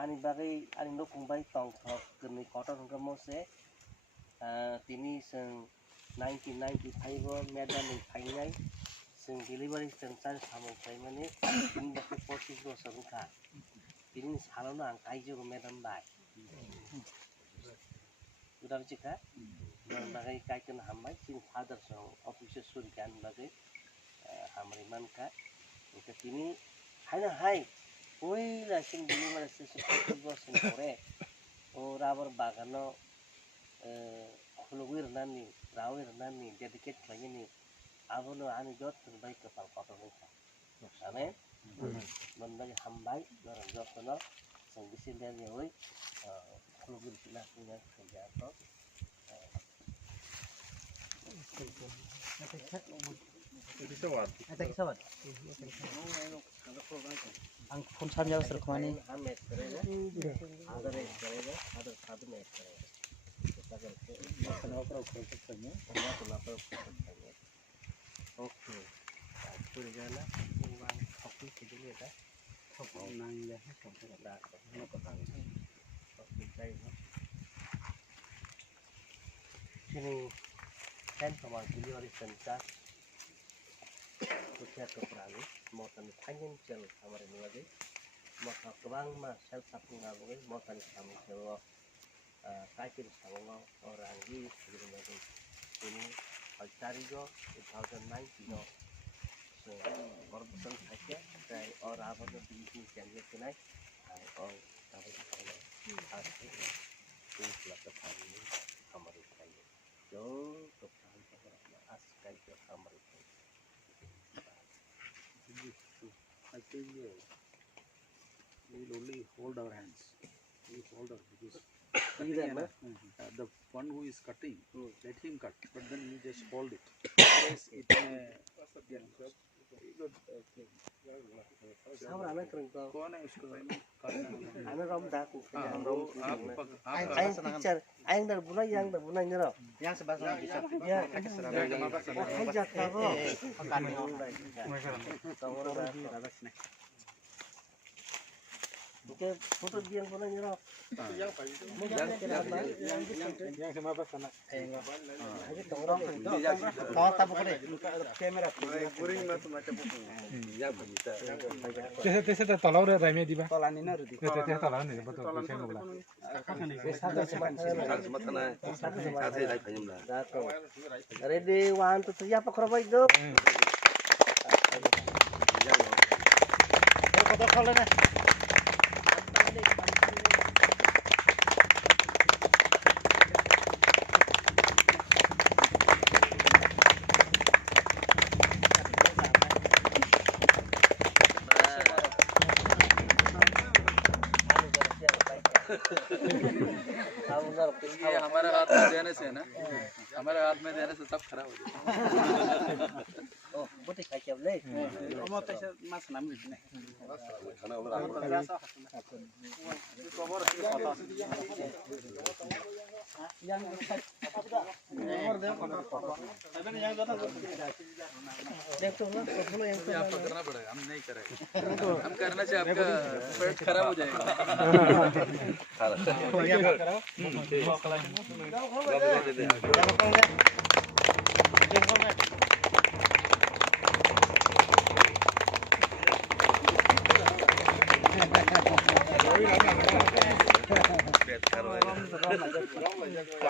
ani bagai ani nokungbai tongthok kini kotor hongkamose tini seng 1995 o medan ni phainai seng delivery seng charge samung paimani tini bakhe 25 bosor ungkha tini salono ang kaijogo medan bai udah cika bagai kaiken hambai tini father song office surikan bagai hamriman ka itu tini hanya hai oi la sing delivery seng 25 bosor kore o rubber bagano khulugir nani rawir nani dedicate lagi abono ani jot terbaik kepal kotor ungkha amen menbagi hambai dorong jotono sing bisin dia oi khulugir sila punya kerja to kisawat ang phone samnya usir khmani hamet karega adare karega adar sadu mes karega oke puri jana uang kopi kecil ya kopi nang ya sampai ada no ketang kopi cair sini kan sama delivery center usia keperani mau tani financial kamar ini lagi mau kebang mas self sapung lagi mau tani kamu sewa kaitin sama orang di lagi ini cari go 2019 no so korban saja dari orang apa tuh bisnis yang dia kenai oh tapi kalau asli itu belakang hari kamar itu jauh keperani kamar as kayak kamar itu I think we'll only hold our hands. We hold our because the one who is cutting, let him cut, but then you just hold it. Otherwise, it may. कौन है उसको? हमें रम दाकू. आयं पिक्चर आयं दर बुना yang दर बुना ini loh. Yang sebelah sana bisa. Ya. Oh jaga kok. Oke, foto dia yang bulan ini loh. Yang sama apa sana? Aja orang itu. Tahu tak boleh. Kamera. Kuring macam macam. Ya bisa. Tese tak tahu dah ramai di bawah. Tahu ni na rudi. Tese tahu ni betul betul saya boleh. Satu semua. Satu lagi penyum lah. Ready 1 2 3 apa kerja itu? Foto kalau na. ये हमारे हाथ में देने से ना हमारे हाथ में देने से सब खराब हो जाएगा Oh, buti kacau le. Kamu tes mas namun ini. आपको करना पड़ेगा हम नहीं करेंगे हम करने से आपका पेट खराब हो जाएगा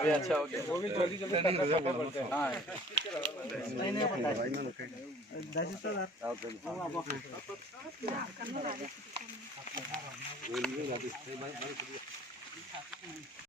अभी अच्छा हो गया वो भी जल्दी जल्दी हाँ नहीं पता